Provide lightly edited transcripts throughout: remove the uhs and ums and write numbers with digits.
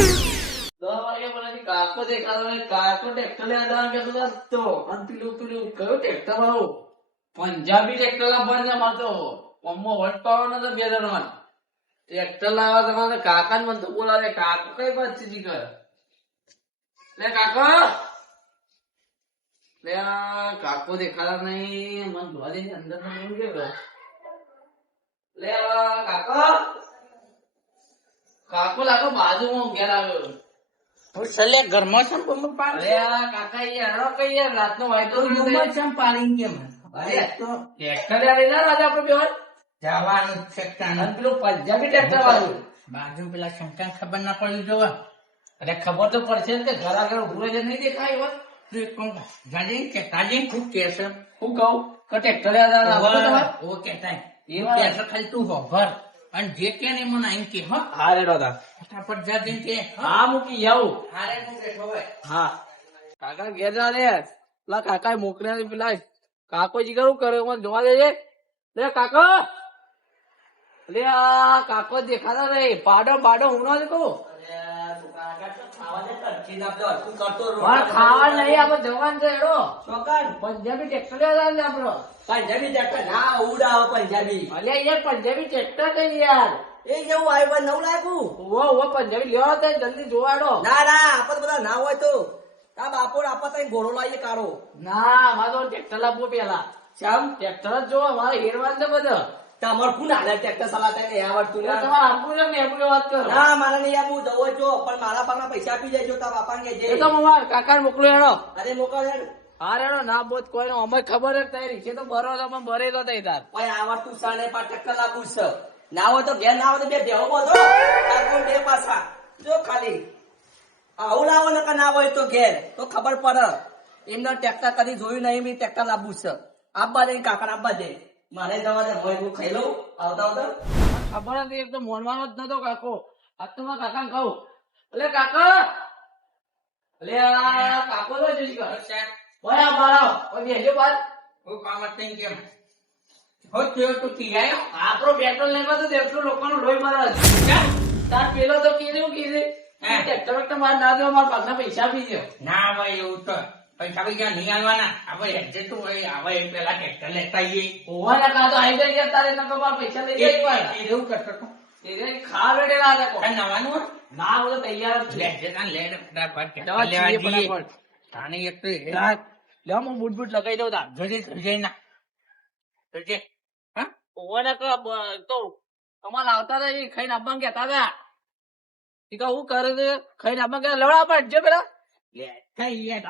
વાગે મને કાકો દેખાતો નહીં. કાકો ટ્રેક્ટર લેવા જવાનું કહેતો હતો. અને પેલું કયું ટ્રેક્ટર વાળું? પંજાબી ટ્રેક્ટર લાવવાનું છે અમારે તો. મમ્મો વટ પાવાનો તો 2 જણમાં. ટ્રેક્ટર લાવવા તમારે કાકાને મને તો બોલાવે. કાકો કઈ વાત છે કર લે કાકો. લે આ કાકો દેખાતા નહીં. મને જોવા દે અંદર લે કાકો. કાકો લાગો બાજુમાં ઘેર આવ્યો. ઘરમાં છે ને પાણી અરે આ કાકા યાર હેડો કઈ યાર રાતનો વાયદો રૂમમાં છે ને પાણી કેમ અરે તો ટ્રેક્ટર આવેલા રાજા આપણે બેવાય જવાનું છે અને પેલું પંજાબી ટ્રેક્ટર વાળું બાજુ પેલા શંકા ખબર ના પડી જોવા. અરે ખબર તો પડશે ને કે ઘર આગળ ઉભો છે નહીં દેખાય હોત. તું એક કામ કર. જાજે કે તાજે ખૂબ કેસ હું કહું કે ટ્રેક્ટર તમારે ઓ કેતા એ એ વાત. કેસ ખાલી તું હોભર અને જે કે ને મને આઈ કે હો હા રેડો તા ફટાફટ જાજે કે હા મૂકી આવું. હારે તું બેઠો હોય હા કાકા ઘેર જા રે. પેલા કાકા મોકલ્યા પેલા કાકોજી કરું કરે મને જોવા દેજે. લે કાકો લે આ કાકો દેખાતા નહીં. પાડો હું ના કહું ખાવા નહીં આપડે જવાન છે એડો પંજાબી ટ્રેક્ટર આપડો. પંજાબી ટ્રેક્ટર ના ઉડાવો પંજાબી અલે યાર પંજાબી ટ્રેક્ટર કઈ યાર એ જેવું આવ્યું નવું લાગ્યું ઓ પંજાબી લેવા તો જલ્દી જોવાડો. ના ના આપડે બધા ના હોય તો આ બાપો આપા તઈ ઘોડો લાવીએ કાઢો ના મારે તો ટ્રેક્ટર લાવવું પેલા. શ્યામ ટ્રેક્ટર જ જોવા મારે હેરવાન છે બધા. તમારે કોણ હાલે ટ્રેક્ટર ચલાવતા નહીં આવડતું ને તમારે આપવું છે ને એમ વાત કરો. ના મારે નહીં આપવું જવો જો પણ મારા પાકના પૈસા આપી જાય તારા બાપાને એ કહેજે તો મારા કાકા મોકલો હેડો. અરે મોકલ હેડ હા રેડો ના બોધ કોઈ અમે ખબર જ તારી છે તો બરો તો પણ ભરેલો થઈ તાર. ભાઈ આવડતું સાને પા ટ્રેક્ટર લાવવું છે ના હોય તો ઘેર ના હોય તો બે ભેવો બધો તાર કોણ બે પાછા જો ખાલી આવું લાવો ને કે ના હોય તો ઘેર તો ખબર પડે એમને ટ્રેક્ટર કદી જોયું નહીં મેં ટ્રેક્ટર લાવવું છે આપવા દે કાકા આપવા દે મારે જવા દે ભાઈ હું ખાઈ લઉં આવતા આવતા ખબર હતી એક તો મોનવાનો જ નતો કાકો. આજ તો મારા કાકા કહું એટલે કાકા એટલે આ કાકો તો જોઈ કર ભાઈ આ બાર આવો બેજો બાર. હું કામ જ નહીં કેમ હો તેઓ તો કિયાયો આપણો પેટ્રોલ નહીં તો એટલું લોકોનું લોહી મારે તાર પેલો તો કીધું ટ્રેક્ટર વેક્ટર મારે ના દો મારા પાછા પૈસા આપી દો. ના ભાઈ એવું તો પૈસા પૈસા નહીં આવવાના આપણે એડજસ્ટ હોય આવે એ પેલા ટ્રેક્ટર લેતા આવીએ હોવાના કાં તો આવી જાય તારે નકર મારા પૈસા લઈ જાય એવું કરતો તો ખા વેડેલા હતા કોણ. કાંઈ નવાનું હોય? ના હું તો તૈયાર જ છું. લેજે તાન લેડ ફટાફટ દવા ટ્રેક્ટર લેવા છીએ જઈએ. ફટાફટ. તાને એક તો એ લે હું બૂટ બૂટ લગાઈ દઉં તાર. જોજે ના જોજે હા હોવાના તો તમારે આવતા હતા એ ખાઈને આપવાનું કહેતા હતા. એ કહું હું કરે છે ખાઈને આપવાનું કે લવડા પણ જો પેલા લે કઈ અરે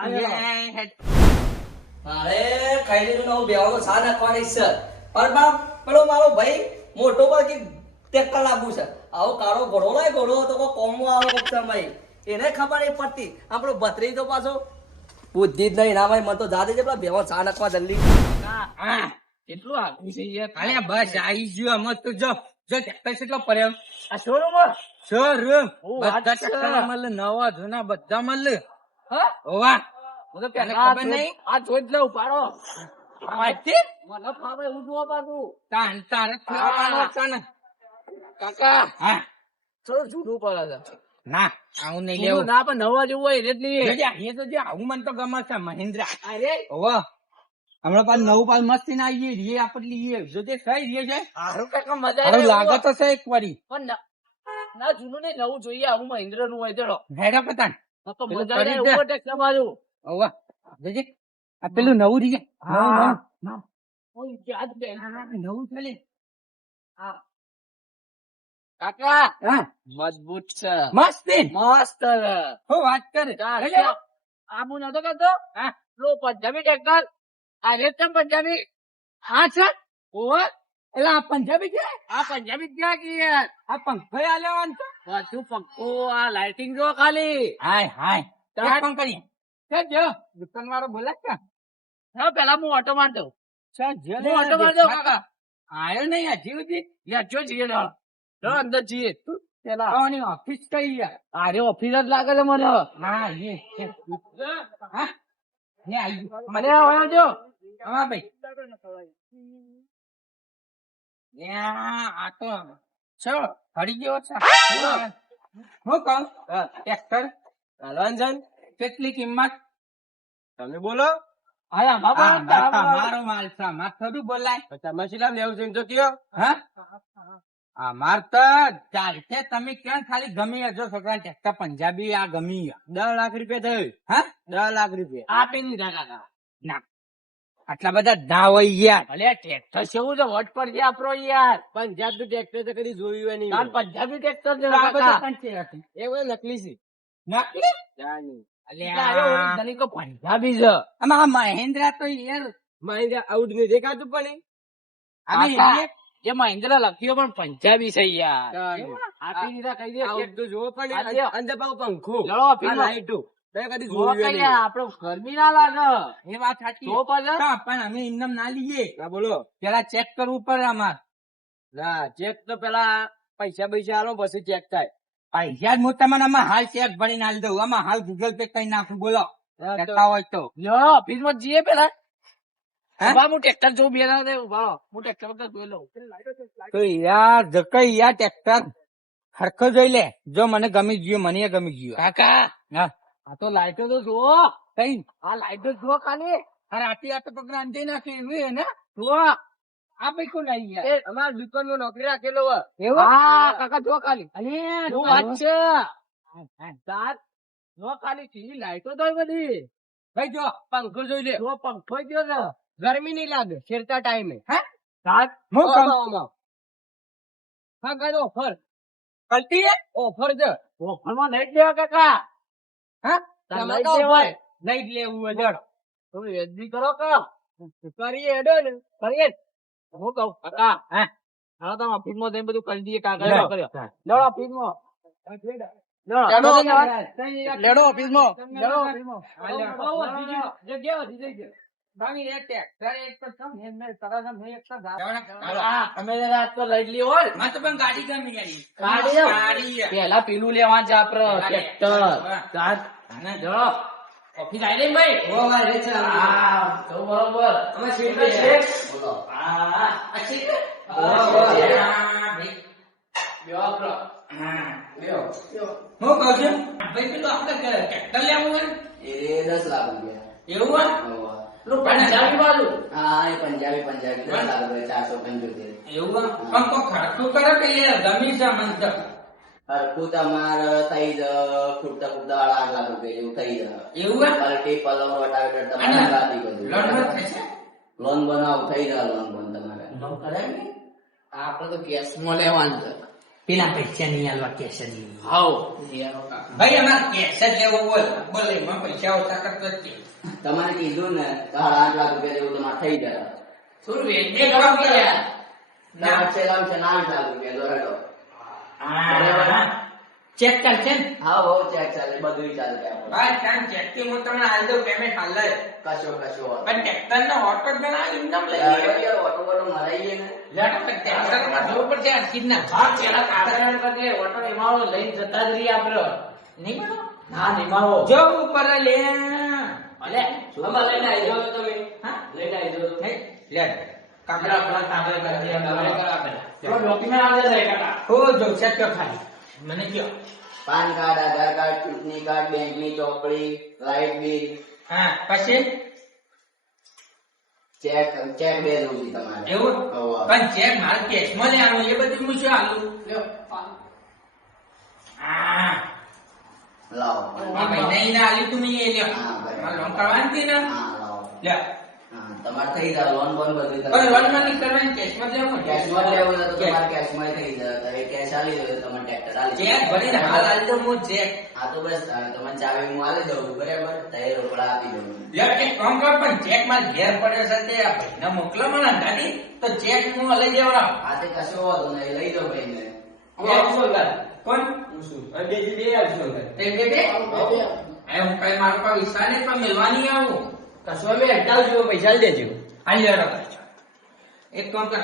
ખાઈ લીધું ને હું બેવાનો સા નાખવાની છે પણ બાપ પેલો મારો ભાઈ મોટો પર કે ટ્રેક્ટર લાવવું છે આવો કાળો ઘોડો લાય ઘોડો તો કોઈ કોમમાં આવે કોક સમય એને ખબર નહીં પડતી આપણો ભત્રી તો પાછો બુદ્ધિ જ નહીં ના ભાઈ મને તો જા દેજે પેલા બેવાનો સા નાખવા જલ્દી હા કેટલું આગળ છે યાર. અરે બસ આવી ગયો અમે તો જો જો ટ્રેક્ટર કેટલો પડ્યો આ શોરૂમ શોરૂમ ઓ, વાત બધા છે. ટ્રેક્ટર મળે નવા જૂના બધા મળે હા વાહ હું તો તને પેલા ખબર નહીં? આ જોઈ જ લઉં પાડો માહિતી મને ફાવે હું જોવા પાડું તારે ખાવાનો છે ને કાકા હા ચલો જૂનું પડે છે. ના આવું નહીં જૂનું લેવું ના પણ નવા જેવું હોય એટલે જ નહીં. જોજે, એ તો જે આવું મને તો ગમે છે મહિન્દ્રા અરે ઓવા હમણાં પાછું નવું પાછું મસ્ત ના આવીએ રીએ આપણે લઈએ જોજે કઈ રીએ છે હારું કાકા મજા હારું આવે લાગે તો છે એક વારી પણ ના જૂનું નહીં નવું જોઈએ આવું મહિન્દ્ર નું હોય ચલો હેડો પતાન તો પેલું મજા આવે કરી દે. ઉપર ટેક્સ મારું ઓવા જોજે આ પેલું નવું રીએ હા. નવું ઓય યાદ બે નવું ચાલે કાકા હા મજબૂત છે મસ્ત છે. મસ્ત છે. હો વાત કરે ચાલ, જોજે. ચાલ. આ હું નતો કરતો હા લો પંજાબી ટ્રેક્ટર આ રેતમ પંજાબી હા છે ઓવર એટલે આ પંજાબી છે આ પંજાબી ક્યાં કી યાર આ પંખો આલ્યો તો બધું પક્કો આ લાઇટિંગ જો ખાલી હાય હાય ચાલ. એક કામ કરીએ છે જો દુકાન વાળો બોલે છે હા પેલા હું ઓટો માર દઉં છે જે હું ઓટો માર દઉં કાકા આયો નહીં હજી સુધી યાર જો જઈએ લો અંદર જઈએ તું પેલા આની ઓફિસ કઈ યાર અરે ઓફિસ જ લાગે છે મને હા હા ને આવી મને આવ્યો જો હા ભાઈ આ તો છો હરી ગયો છે હું કહું હા, ટ્રેક્ટર હાલવાન છે ને? કેટલી કિંમત તમે બોલો. હા, મારો માલ છે માર થોડું બોલાય તમે શીલામ લેવું છે એમ તો કયો. હા અમાર તો ચાલશે તમે ક્યાં ખાલી ગમી હજો છોકરા ટ્રેક્ટર પંજાબી આ ગમી 10 લાખ રૂપિયા થયું. હા 10 લાખ રૂપિયા. આપી દીધા કાકા. ના આટલા બધા ના હોય યાર અલે ટ્રેક્ટર કેવું છે વટ પર છે આપણો યાર. પંજાબ નું ટ્રેક્ટર તો કદી જોયું નહીં. તાર પંજાબી ટ્રેક્ટર છે તો આ બધા કાકા. પણ છે હતી. એ બધું નકલી છે. નકલી જાની. એટલે આ original તો પંજાબી છે. આમાં આ મહેન્દ્રા તો યાર મહિન્દ્રા આઉટ નહીં દેખાતું પણ અમે કાકા, એ મહિન્દ્રા લખ્યો પણ પંજાબી છે યાર. જાની. આપી દીધા કહી દે. આઉટ તો જોવો પણ આ લ્યો. અંદર પાછું પંખો. લડો, આ પીલો. લાઈટો. તમે કદી જો જોયું કઈ નહીં. યાર, આપણે ગરમી ના લાગે. એ વાત સાચી જો પાછળ. તો પણ અમે ઇન્દમ ના લઈએ હા બોલો. પેલા ચેક કરવું પડે અમાર ના ચેક તો પેલા પૈસા આલો પછી ચેક થાય. પૈસા જ હું તમને આમાં હાલ ચેક ભરીને આલી દઉં આમાં હાલ ગૂગલ પે કઈ નાખું બોલો હા, તો- કરતા હોય તો લ્યો, ઓફિસમાં જઈએ પેલા. હે? ઉભા, હું ટ્રેક્ટર જોઉં બે ના દે, ઉભા રહો. હું ટ્રેક્ટર વખત જોઈ લઉં. તો યાર જકઈ યાર ટ્રેક્ટર હરખો જોઈ લે જો મને ગમી ગયું મને એ ગમી ગયું કાકા, હા આ તો લાઈટો તો જુઓ. કઈ આ લાઈટો જુઓ ખાલી. અરે આટલી આ તો પગલા અંતે નાખે એવું હે ને જુઓ. આ ભાઈ કોણ આવી યાર એ અમારા દુકાનમાં નોકરી રાખેલો હોય. એવું હા, કાકા જુઓ ખાલી. અરે શું વાત છે? તાર જુઓ ખાલી સીધી લાઈટો તો બધી. ભાઈ જો પંખો જોઈ લે. જુઓ પંખો ગયો છે. ગરમી નહીં લાગે શેરતા ટાઈમે. તાર હું કામ હા ગાડી ઓફર. કલતી હે ઓફર છે. ઓફરમાં નહીં જ લેવા કાકા. હા તાર તમે નહીં તો જ લેવાય. નહીં જ લેવું હોય જડ. તમે વેચી કરો કે? કરીએ હેડો ને. કરીએ જ. હું કહું કાકા, હે હાલો તમે ઓફિસમાં જઈને બધું કરી દઈએ કાકા. લે. એનો કર્યો. લેડો ઓફિસમાં. લેડો. લેડો. લેડો ઓફિસમાં. લેડો હા, ઓફિસમાં. લેડો. બહુ વધી ગયું. જગ્યા વધી જઈ છે. ભાવી રે ટ્રેક્ટર એક તો સમ હેન મેં તરત જ મેં એક તો ગા- હા, અમે જરા આજ તો લઈ જ લીધો હોય. મને તો પણ ગાડી ગમી ગઈ ગાડી ગાડી પેલા પેલું લેવા છે આપડે ટ્રેક્ટર. ચાલ. અને લેડો. ઓફિસ આવી રહી ભાઈ. ઓ ભાઈ રે છે. હા, તો બરોબર. અમે સીટ એટલે છે. બોલો. હા, આ છે કે? ભાઈ બેહો આપડે. લ્યો. હું કહું છું ભાઈ પેલું આપણે ટ્રેક્ટર લેવું હોય એ 10 લાખ રૂપિયા. એવું હોય હોવા. પેલું પંજાબી બાજુ. હા એ પંજાબી 10 લાખ રૂપિયા 475. એવું હોય પણ કોઈ ખર્ચું કરે કે એ ગમી છે મને તો હરખું તમારે થઈ જ ખૂટતા ખૂટતા 8 લાખ રૂપિયા જેવું થઈ જાય. એવું હોય પલટી પલંગ રોટાવેટર અને તમારે રાતી બધું. લોન માં થશે લોન બનાવ થઈ જાય લોન તમારે. આપડે તો કેશમાં લેવાનું છે. પેલા પૈસા નહીં આલવા કેશ નહીં હાઉ. ભાઈ અમારે કેશ જ લેવો હોય બોલે એમાં પૈસા ઓછા કરતો જ છે તમારે કીધું ને તો 8 લાખ રૂપિયા જેવું તમારે થઈ જાય. થોડું વેચી એક કરો કામ કે કરે. યાર. ના છે લાવ છે 8 લાખ રૂપિયા દોરાડો. ચેક કરશે ને હા બહુ ચેક ચાલે બધું ચાલે આપણે. ભાઈ ત્યાં ચેક થી હું તમને હાલ દઉં પેમેન્ટ હાલ લે કશો કશો પણ ટ્રેક્ટર નો ઓટો જ ના ઇન્કમ લઈ લઈએ યાર ઓટો બોટો મરાઈએ ને. લેટો ટ્રેક્ટર માં જવું પડશે આ ચીજના હા, પેલા કાગળ કરકે ઓટો નિમાળો લઈને જતા જ રહીએ આપડે. નહીં બોલો હા, નિમાળો. જવું પડે લે અલે, આમાં લઈને આવી જાઓ તો તમે. હા લઈને આવી જાઓ તો. નહીં લે કાગળ આપણા કાગળ કરી દે કાગળ કરા પેલા. પેલો document આવજે સાહેબ કાકા. હો જો છે તો ખાલી મને કયો પાન કાર્ડ આધાર કાર્ડ ચૂંટણી કાર્ડ બેંકની ચોપડી લાઇટ બિલ હા પછી ચેક ચેક બે દઉં છું તમારે. એવું હોવા. પણ ચેક મારે કેશમાં લેવાનું એ બધું હું શું આલું લ્યો. હા લાવો. આ મહિના ઈને આલી તું નહીં એ લ્યો હા, બરાબર. આ લોન કરવાની હતી ને હા લાવો. લે હા તમારે થઈ જાય લોન બોન બધું પણ તમારે. લોન માં નહીં કરવાની કેશમાં લેવાનું કેશમાં લેવું હોય તો તમારે કેશમાં થઈ જાય. તમે કેશ આલી દો તો તમારે ટ્રેક્ટર આલી દો. ચેક ભરીને હાલ આલી દઉં હું ચેક હા તો બસ તમારે ચાવી હું આલી દઉં બરાબર તૈયાર રોકડા આપી દઉં. યાર એક કામ કર પણ ચેક માં ઘેર પડ્યો છે તે આ ભાઈને મોકલો મને ગાડી તો ચેક હું લઈ જવડાવ આ તે કશો વાંધો નહીં લઈ જાઓ ભાઈને. હું આવું છું અંદર. કોણ હું છું. અને બે આવશું અંદર. તે બે બે હું કઈ મારો પર વિશ્વાસ નહીં પણ મિલવાની આવું કશું અમે અડતાલ છું પૈસા લઈ દેજો. આ લેડો એક કામ કર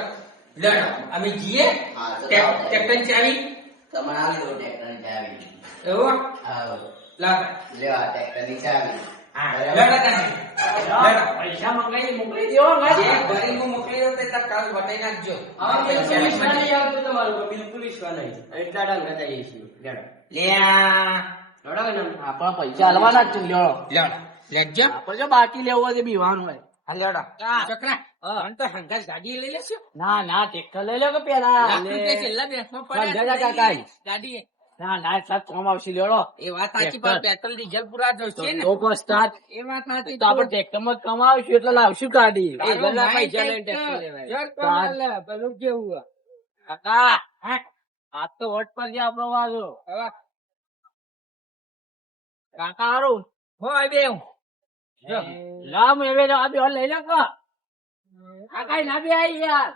લેડો અમે જઈએ હા, તો ટ્રેક્ટર ચાવી તમારે આલી દઉં ટ્રેક્ટરની ચાવી. એવું હા લાગ લેવા ટ્રેક્ટરની ચાવી. હા લેડો તમે લેડો પૈસા મંગાવી મોકલી દેવો ને. ચેક ભરી હું મોકલી દઉં તે તાર કાલ બતાવી નાખજો આમાં પૈસા બિલકુલ વિશ્વાસ નહીં નહીં આવતો તમારો બિલકુલ વિશ્વાસ નહીં. એટલા ડાંગ હતા એ છીએ. લેડો. લ્યા જોડાવે ને આપણા પૈસા હલવાના જ છે લ્યો લેવડો લેજો આપણે જો બાકી લેવું હોય તો બીવાનું હોય હા લેવડો છોકરા મને તો હંગાત ગાડી લઈ લેશો ના ના ટ્રેક્ટર લઈ લો કે પેલા લાખ રૂપિયા છેલ્લા બેંકમાં પડ્યા બંધાજા કાકા. ગાડી ના ના સાહેબ કોમ આવશે લેડો એ વાત સાચી પણ પેટ્રોલ ડીઝલ પૂરા જોશે ને તો પણ સ્ટાર્ટ એ વાત સાચી તો આપણે ટ્રેક્ટરમાં કમાવશું એટલે લાવશું ગાડી તારો ઘરના માઈન્ડ પૈસા લઈને કંઈક ટ્રેક્ટર લેવાય. જળ કમાલ લે, પેલું કેવું કાકા આજ તો વોટ પર જે આપણો વાજો હવે કાકા હારું હોય બે હું. જો. લામ એવે આ બે લઈ લો કો કાકા ના બે આઈ યાર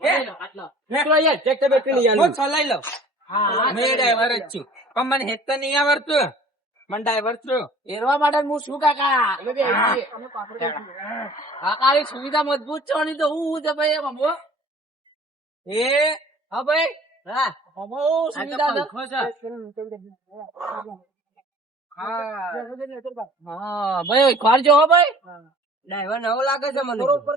લઈ લો, આટલો. નીકળો યાર ટ્રેક્ટર બેટરી લઈ હું આલું. ચલાઈ લઉં હા મેં ડ્રાઈવર જ છું પણ મને હેત નહીં આવડતું મને ડ્રાઈવર છું એરવા માટે હું શું કાકા એ બે આઈ ગઈ. કાકા ની સુવિધા મજબૂત છે નહીં તો હું છે ભાઈ એમ હમો. એ હા ભાઈ હા હમો આ તો સુવિધા છે. પંખો છે. હા હા ભાઈ ખોરજો હો ભાઈ ડ્રાઈવર નવો લાગે છે મને ઉપર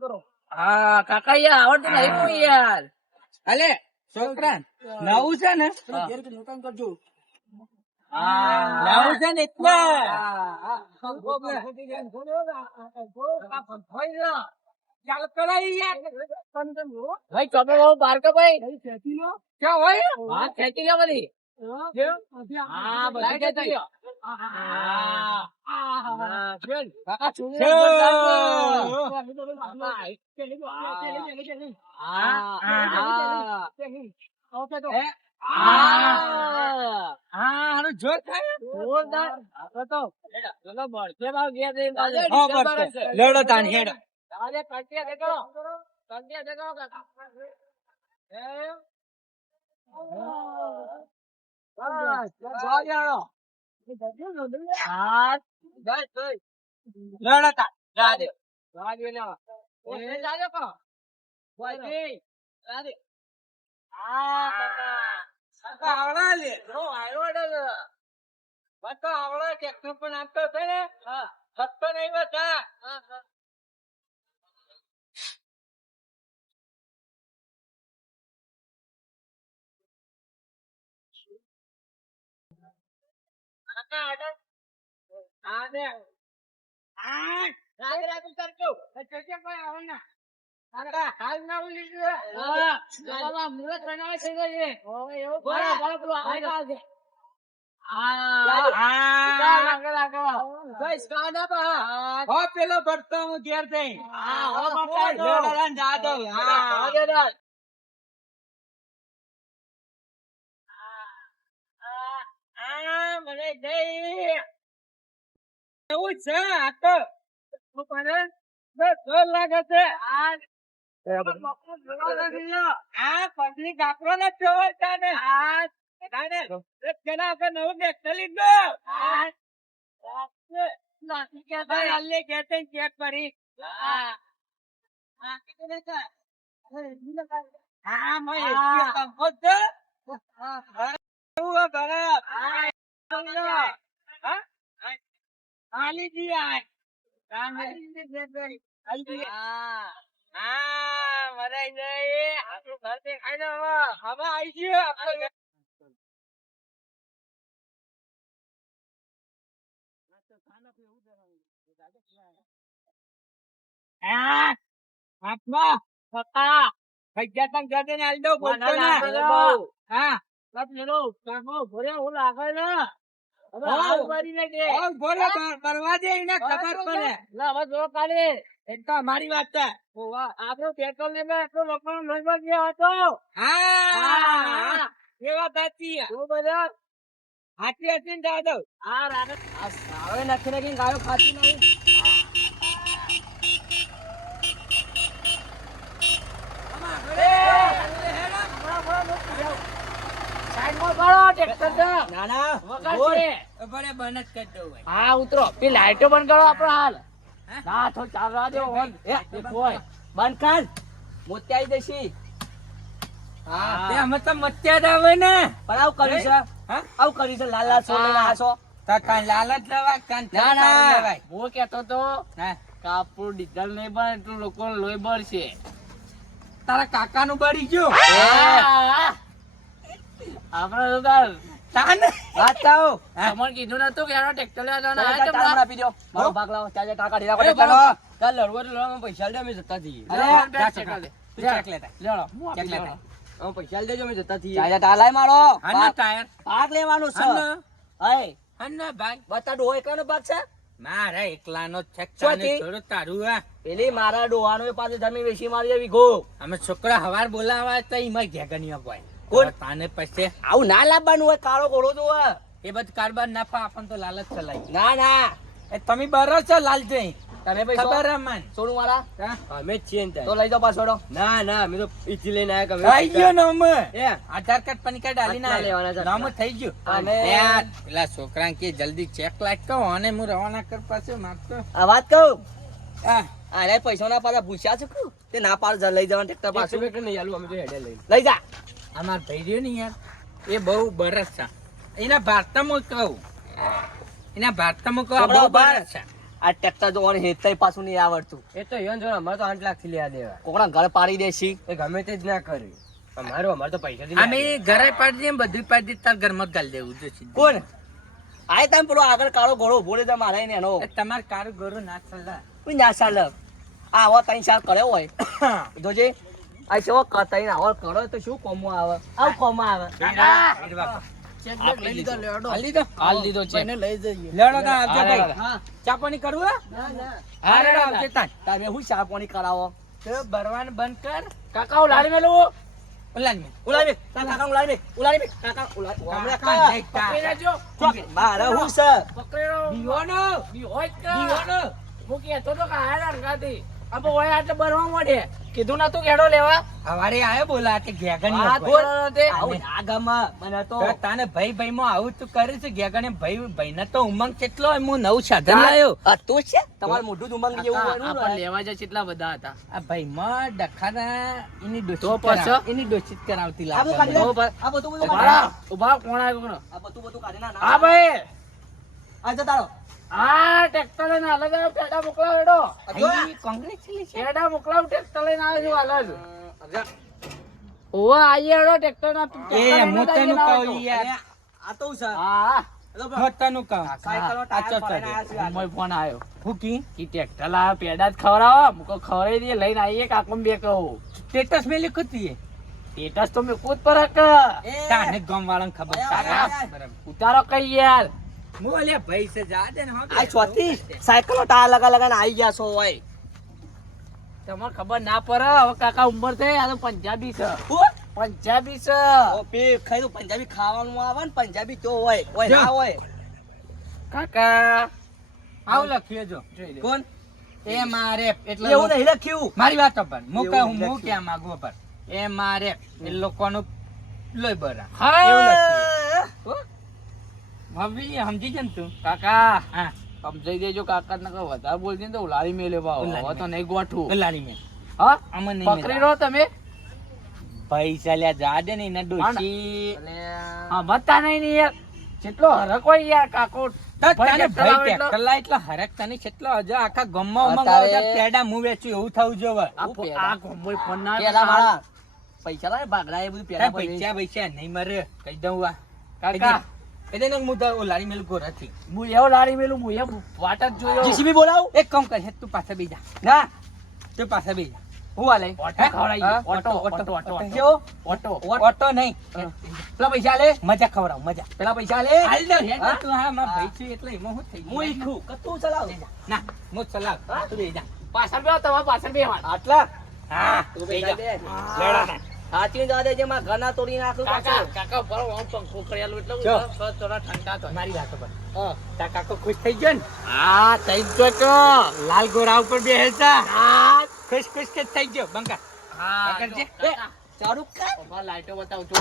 કરો હા કાકા યાર આવડતું નહીં કોઈ યાર અલે છોકરા નવું છે ને નવું છે ને એટલે ચાલો કરાવી યાર ભાઈ તમે બહુ બાર કે ભાઈ ક્યાં હોય હા ખેંચી લે બધી હા બધી ખેંચી લ્યો. કાકા સુની છે. હારું જોર થાય જોરદાર આપણે તો ચલો મળશે ભાવ ગયા છે હા, મળશે. લેવડો તાણ હેડો. અરે કંટિયા દેખાડો કંટિયા દેખાડો કાકા લેવડો તાણ જા દે. આવડા લે બસ તો આવડા ટ્રેક્ટર પણ આપતો છે ને સસ્તો નહીં બતા પેલો ભરતો હું ઘેર જઈ જા દઉં મને જઈ એવું છે આ તો મને બસ જોર લાગે છે આ પબ્લિક આપણો ને જોવા ને આ પેલા આપણે નવું ટ્રેક્ટર લીધું ચેક કરી મારી વાત છે આપણું પેટ્રોલ ને એટલું લોકો લોહીમાં ગયો હતો હા એ વાત સાચી બધા હાથી હાથી ને દઉં આ રાતે આ સાવે નાખી નાખીને ગાયો ખાતી નહીં હા ઉતરો પી લાઈટો બંધ કરો આપડે હાલ ના થોડું ચાલવા દો બંધ કર મોતી આવી જશી અમે તો મત્યા જ આવે ને પણ આવું કર્યું છે હા? આવું કર્યું છે લાલ લાલ સો લઈને આ છો લાલચ લેવાય કાન ના ના લેવાય હું કેતો તો હા. કાપડ ડીઝલ નહીં બને એટલું લોકો લોહી બળશે તારા કાકા નું બળી ગયું આપડે તો તાર તાને વાત કહું. તમને કીધું નતું કે આનો ટ્રેક્ટર લેવા જવાના ચાલ, આયા ચાલ, તમને? મને આપી દ્યો. મારો ભાગ લાવો. ચાલ, ચાલ, કાકા ઢીલા અરે, પડે. ચાલો. બરાબર. ચાલ, લડવો તો લડવામાં પૈસા લેજો, અમે જતા થઈએ. અરે, અરે, બે જા, ટ્રેક્ટર લે. તું જા. ચેક લેતા. લેવડો, હું આપી ચેક લેતા. દેવાનો. અમે પૈસા લેજો, અમે જતા થઈએ. ચાલ, ચાલ, તા લાય મારો. હાના ભાગ- ટાયર ભાગ લેવાનો છે. હાના હે, હાના ભાઈ બતા ડોહો એકલાનો ભાગ છે? મારા એકલાનો જ છે શોથી? તાને થોડું તારું આ પેલી મારા ડોહાનો એ પાસે જમીન વેચી મારી છે વીઘો. અમે છોકરા હવાર બોલાવા તો એમાં ઘેગની અપાય કોણ? તાને પછી આવું ના લાવવાનું હોય, કાળો ઘોડો તો હોય. એ બધું કારબાર ના ફા આપણને તો લાલચ ચલાવી ના ના એ તમે બરો છો લાલ જઈ તમે પૈસા ખબર હે મન છોડું મારા હા? અમે જ છીએ ને તો લઈ જાઓ પાછો ના ના અમે તો ઈથી લઈને આવ્યા થઈ ગયો નામ એ આધાર કાર્ડ પાન કાર્ડ આલી આટલા લેવાના છે, ના નામ આટલા. થઈ ગયું અને- યાર, પેલા છોકરા કે જલ્દી ચેક લાગ કહો અને હું રવાના કર પાસે માગતો આ વાત કહું આ અરે પૈસા ના પાછા પૂછ્યા છે કું? તે ના પાડ લઈ જવાનું ટ્રેક્ટર પાછું નહીં આલું અમે તો હેડે લઈ જા. અમાર ભાઈ રહ્યો ને યાર એ બહુ બરસ છે એના ભારતમાં કહું એના ભારતમાં કહું આ બહુ બરસ છે આ ટ્રેક્ટર જોવાની હેતાય પાછું નહીં આવડતું એ તો ઈવન જો અમારે તો 8 લાખ થી લેવા દેવા કોકના ઘર પાડી દેશી એ ગમે તે જ ના કર્યું અમારે તો પૈસા અમે ઘરે પાડી દઈએ બધું પાડી દઈએ તાર ઘરમાં જ ગાલી દેવું જો સીધું. કોણ આય તમે પેલો આગળ કાળો ઘોડો ઉભો રહે મારે ને એનો એ તમાર કારીગરો ના ચલા કોઈ ના ચાલે આવો 3-4 કર્યો હોય જોજે આ શો કતાઈ આવો કરો તો શું કોમો આવે આવ કોમો આવે ચેક બેક લઈ લીધો, લેવડો. હાલ લીધો હાલ લીધો ચેક. એને લઈ જઈએ લેવડો કા આવજો હારે, ભાઈ હા ચા પાણી કરવું હે? ના ના હા રેડો આવજે તાન તમે હું ચા પાણી કરાવો તો ભરવાનું બંધ કર કાકા હું લાડી મેલું. ઓલાન મે ઉલાડી બે કાકા ઉલાડી બે કાકા ઉલાડી હમણાં કાકા કા નહીં, કાકા. પકડી લેજો. મારે હું છે પકડેલો. દીવાનો બી હોય કે? દીવાનો હું કહેતો તો કે આયા રંગાથી. અબો હોય આટલે બરવા મોઢે. કીધું નતું કેડો લેવા. હવારે આયો બોલા તે ઘેગણી વાત અપાય. કરો તે. આવું આ ગામમાં મને તો તો તાને ભાઈ ભાઈ માં આવું તું કરે છે ઘેગણે ભાઈ ભાઈ ને તો ઉમંગ કેટલો હોય, હું નવું સાધન લાયો આ તો છે તમારું મોઢું ઉમંગ જેવું કાકા, બન્યું આપણને ને. લેવા જાય કેટલા બધા હતા. આ ભાઈ માં ડખાના એની તો ડોશી પાછો? એની ડોશી કરાવતી આ બધું કાઢી લાગે લે. બરાબર. આ બધું ઉભા કાઢી રહો. ઉભા કોણ આવ્યું કોણ? આ બધું કાઢી ના હા ભાઈ. આ જતા રહો આ ટ્રેક્ટર લઈને હાલ જ આવ્યો. પેડા મોકલાવો એડો. કોંગ્રેચ્યુલેશન પેડા મોકલાવો, ટ્રેક્ટર લઈને આવ્યો છું હાલ જ. ઓવે આઈએ એડો ટ્રેક્ટર ના એ મોટાનું કહું યાર આ તો છે હા મોટાનું કહું સાયકલનો ટાયર ચો, ચો, ફાડીને આયા છે. મોય ફોન આવ્યો. હું કી ઈ ટ્રેક્ટર લાવ્યો, પેડા જ ખવડાવો. મુકો ખવડાવી દઈએ, લઈને આવીએ કાકમ બે કહું. સ્ટેટસ મેં લખ્યું તું એ સ્ટેટસ તો મેં કૂદ પર હક. એ, તાને ગામ વાળાને ખબર આયા, તારા. આયા. બરાબર ઉતારો કઈ યાર. હું અલ્યા ભાઈ છે જા દે ને હો આ ચોથી સાયકલનો ટાયર લગા લગાને આવી ગયા છો હોય તમને ખબર ના પડે. હવે કાકા ઉંમર થઈ, આ તો પંજાબી છે. હું? પંજાબી છે. ઓ પે ખાઈ તો પંજાબી ખાવાનું આવે ને પંજાબી તો હોય હોય જો. ના હોય કાકા આવું લખ્યું જો જોઈ લે. કોણ એ મારે એટલે એવું નહીં લખ્યું મારી વાત પર હું એવું કહું નથી. હું ક્યાં માંગુ પર એ મારે એ લોકોનું લોહી બરા હા. એવું લખ્યું. હવે સમજી જ ને તું કાકા હા સમજાઈ દેજો કાકા ને વધારે બોલતી ને તો ઉલાડી મેલે ભાવ. ઉલાળી હવે તો મેલે. નહીં ગોઠવું. પેલાની મેં હા અમને નહીં પકડી મેલા. રહો તમે. પૈસા લ્યા જા દે ને એના ડોશી હા મતતા નહીં ને યાર. જેટલો હરક હોય યાર કાકો. તારે ભાઈ ભાઈ ટ્રેક્ટર લાવે ટ્રેક્ટર લાય એટલે હરકતા નહીં કેટલો હજુ આખા ગામમાં ઉમંગ અત્યારે- આવે છે, પેડા હું વેચું એવું થવું જોવે આ ગોમોય ફોન ના પેલા મારા પૈસા લાવે બાગડા એ બધું પેલા પૈસા પૈસા નહીં મરે કહી દઉં આ કાકા એટલે ને હું તો લારી મેલ ગોરાથી હું એવો લાડી મેલું, હું એમ વાટ જ જોયો. જીસીબી બોલાવું એક કામ કર તું પાછા બેજા ના તું પાછા બેજા હું હાલે ઓટો ખવડાવી. હા? Auto auto, auto auto. Auto કેવો ઓટો. ઓટો નહીં પેલા પૈસા લે મજા ખવડાવ મજા પેલા પૈસા લે હાલ દે હેડ હા? તું હા મારા ભાઈ છું એટલે એમાં હું થઈ હું ઈખું કે તું ચલાવ ના હું ચલાવ તું બેજા પાછળ બેહો, તમારે પાછળ બેહવાનું. આટલા હા તું બેજા પૈસા દે લેડા ના સાચી જા દેજે માં ઘરના તોડી નાખું કાકા પાછું. કાકા બરો આમ પંખો કરેલું એટલે જો. થોડા ઠંડા તો. મારી વાત પર હા તા કાકો ખુશ થઈ ગયો ને હા થઈ જ ગયો તો. લાલ ગોરા ઉપર બેહે તા હા ખુશ ખુશ કે થઈ ગયો બંકા હા કાકા જો, જે. કાકા. ચાલુ કર ઉભા લાઈટો બતાવું જો.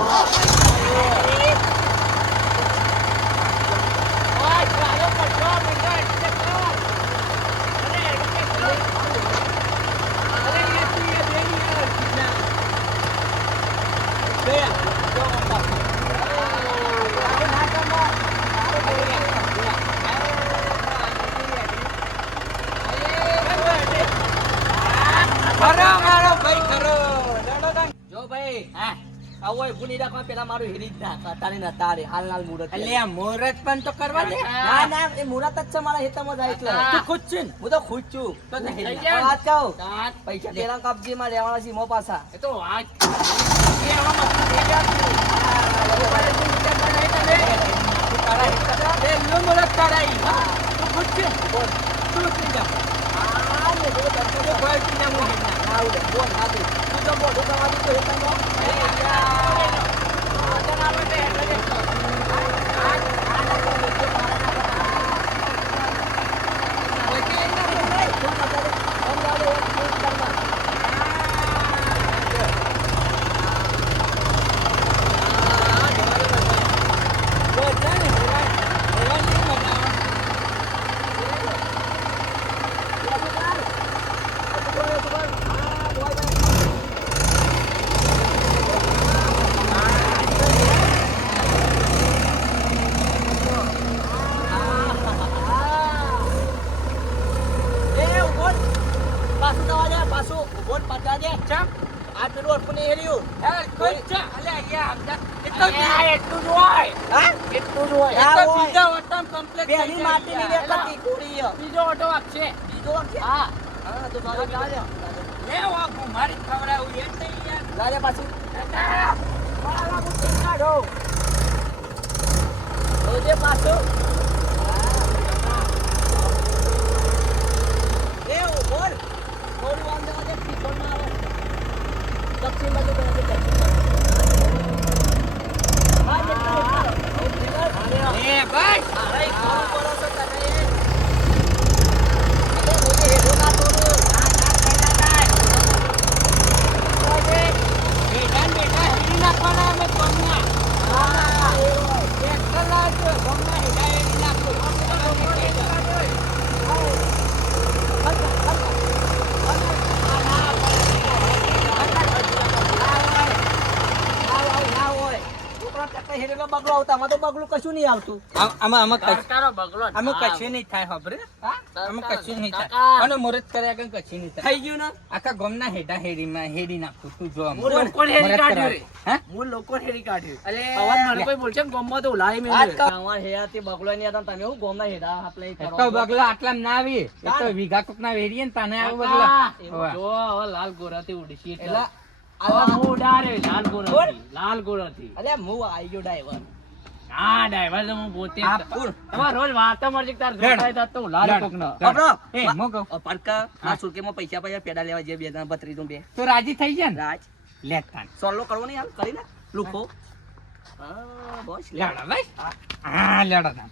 ઓય, ચાલો પડશો, મિનિટ, એટલે કર. અરે, એટલે કર. અરે, એ તું એ બે ની યાર, કિડના. બે, જો, બસ. આવો ના કરમાં. આવો બે યાર. ખરો મારો ભાઈ ખરો લેડો તાન. જો ભાઈ હા આવો એ ભૂલી રાખવા પેલા મારું હેરી જ ના તારે ના તારે હાલ મુહૂર્ત અલ્યા મુહૂર્ત પણ તો કરવા દે. ના ના એ મુહૂર્ત જ છે મારા હેતામાં જાય એટલે તું ખુશ છે ને? હું તો ખુશ છું તો તો હેરી. હવે વાત કહું તાત. પૈસા પેલા કબજીમાં લેવાના છે મો પાછા એ તો વાત. એ આમાં થઈ ગયા તું. બરોબર, તું વિચાર કર નહીં તને. તું તારા હેતા. એ લો મુહૂર્ત કરાઈ. હા. તું ખુશ છે? બોલ. તું થઈ જા. તું કોઈ પીના મું હેતા. આવું બોલ હાથી તું તો બોલ તમારી તો હેતામાં આ પેલું અર્પણ હેર્યું કોઈ છે? અલ્યા, અહીંયા સમજા. એટલું જ હોય. હા એટલું જ હોય. ના એ તો હોય. બીજો ઓટમ complete થઈ બેની જાય. માટીની એલા, વેકતી કોરી બીજો ઓટો આપશે. બીજો છે હા. હા તો મારે ચાલે લે વાપુ, મારી ખવડાવું એ જ નહીં યાર. લાગે પાછું મારા બુદ્ધિ કાઢો. જોજે પાછું એ બોલ થોડું આમ જવા દે પીછોડ ના આવે દક્ષિણ બાજુ જવા દે દક્ષિણ બાજુ. હા જેટલા એ બસ. અરે કોણ કરો છો તમે અરે બોલે હેડો ના તોડો બેટા બેટા હેરી નાખવાના અમે ગમના. હા એક કલાક ગમના હેડા હેરી નાખો. બગલો આવતા આમાં તો બગલું કશું નહીં આવતું સરકારો બગલો અમે ના કશું નહીં થાય ખબર હા? અમે કશું નહીં કાકા. થાય અને મુહૂર્ત કર્યા વગર કશું નહીં થાય થઈ ગયું ને આખા ગામના હેડા હેરીમાં હેરી નાખું તું જો આમ. હું લોકોને હેરી મુહૂર્ત કાઢ્યું કરાવે. હે? હું લોકો હેરી કાઢ્યું. અલે, અવાજ મને કોઈ બોલશે ને ગોમમાં તો ઉલાઈ મેં આજ કામ અમાર હેરાથી બગલો નહીં હતા તમે હું ગોમના હેડા આપણે એ તો બગલા આટલામાં ના આવી એ તો વીઘા કોકના વેરીએ ને તને આવે બગલા હોવે. જો હવે લાલ ગોરાથી ઉડશી એટલે એટલે હવે હું ઉડાડે લાલ ગોરાથી લાલ ગોરાથી અલે હું આવી ગયો ડ્રાઈવર હા ડ્રાઈવર તો હું પોતે જ. આ પૂર. તમારે રોજ વાતો મળશે કે તાર જોતાય તાર તો ઉલાડે લડ, કોકનો. લડ. બાપરો, એ, મો કહું. પડકા આ સુરકેમાં પૈસા પેડા લેવા જે બે જણા 32 નું બે તો રાજી થઈ જાય ને રાજ લેતા સોલો કરવો નહીં હાલ કરી ને લુખો હા બોસ લેડા ભાઈ હા લેડા